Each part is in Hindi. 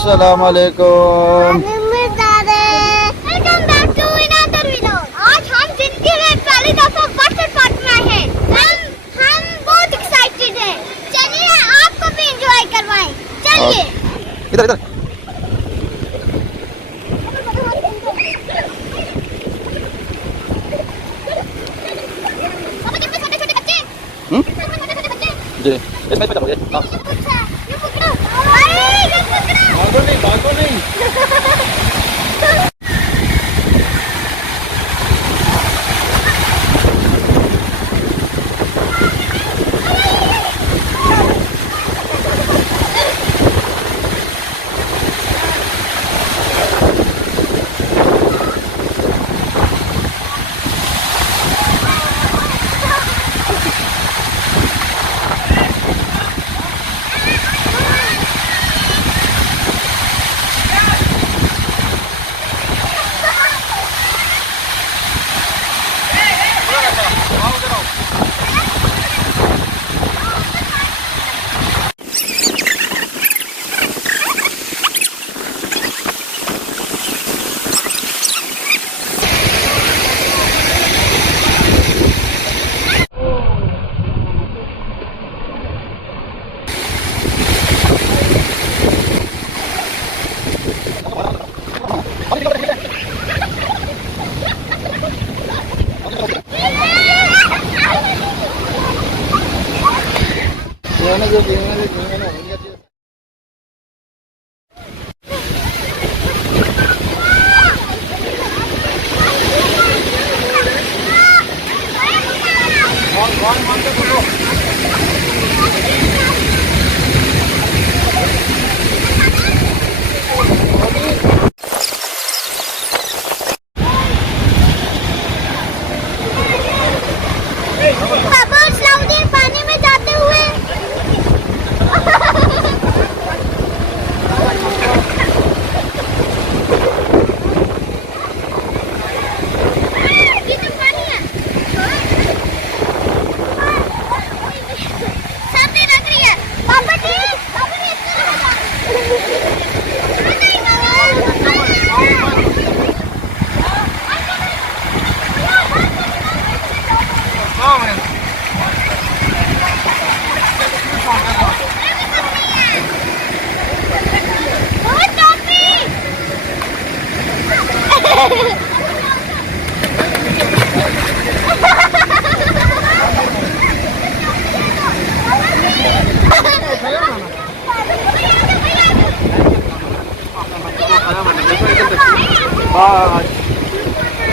अस्सलाम वालेकुम। Welcome back to another video. आज हम जिंदगी में पहली दफा वाटर पार्क में आए हैं। हम बहुत एक्साइटेड हैं। चलिए आपको भी एंजॉय करवाएं। चलिए इधर इधर। छोटे छोटे बच्चे जी इसमें चलोगे। हाँ ये पकड़ो। अरे ये पकड़ो। भागो नहीं। बबल्स लाउड है पानी में जाते हुए। ये तो पानी है। सामने लग रही है। पापा जी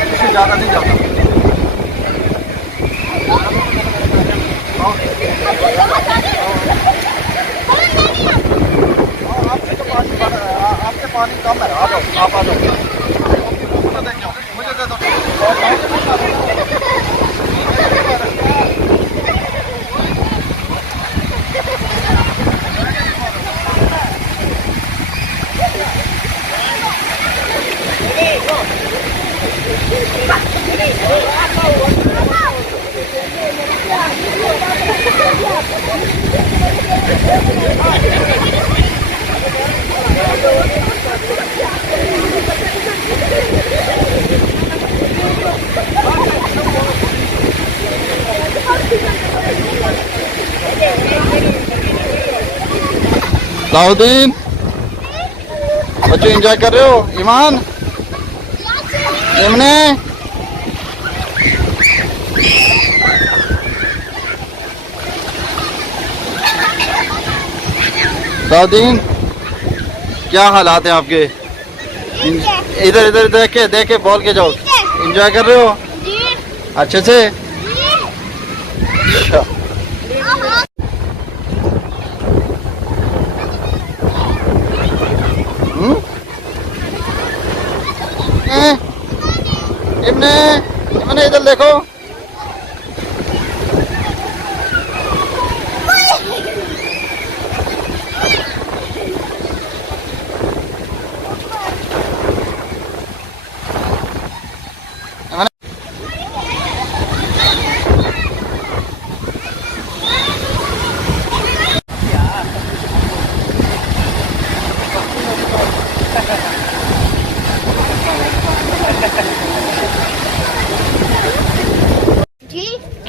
इससे ज़्यादा नहीं जाता। आपके पानी कम है। आ जाओ, आप आ जाओ। मुझे दे दो। लाउद्दीन बच्चे एंजॉय कर रहे हो? ईमान, इमने, लाउद्दीन क्या हालात हैं आपके? इधर इधर देख के बोल के जाओ। एंजॉय कर रहे हो अच्छे से? अच्छा इमने इधर देखो।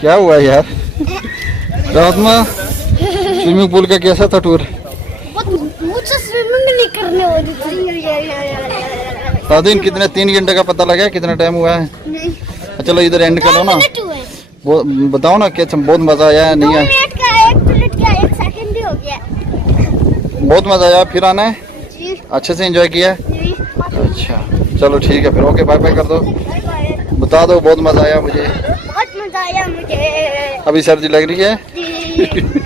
क्या हुआ यार? रात में स्विमिंग पूल का कैसा था टूर? मुझसे स्विमिंग नहीं करने वाली थी। सादिन कितने 3 घंटे का पता लगा? कितना टाइम हुआ है? नहीं, चलो इधर एंड करो ना। 2 मिनट हुए। वो बताओ ना कैसा, बहुत मजा आया है 2 नहीं आया? मिनट का 1 मिनट का 1 सेकंड ही हो गया। बहुत मजा आया, फिर आना है? जी अच्छे से एंजॉय किया है? जी। अच्छा चलो ठीक है फिर, ओके बाय बाय कर दो। Bye bye. बता दो बहुत मजा आया मुझे। बहुत मजा आया मुझे। अभी सर्दी लग रही है? जी।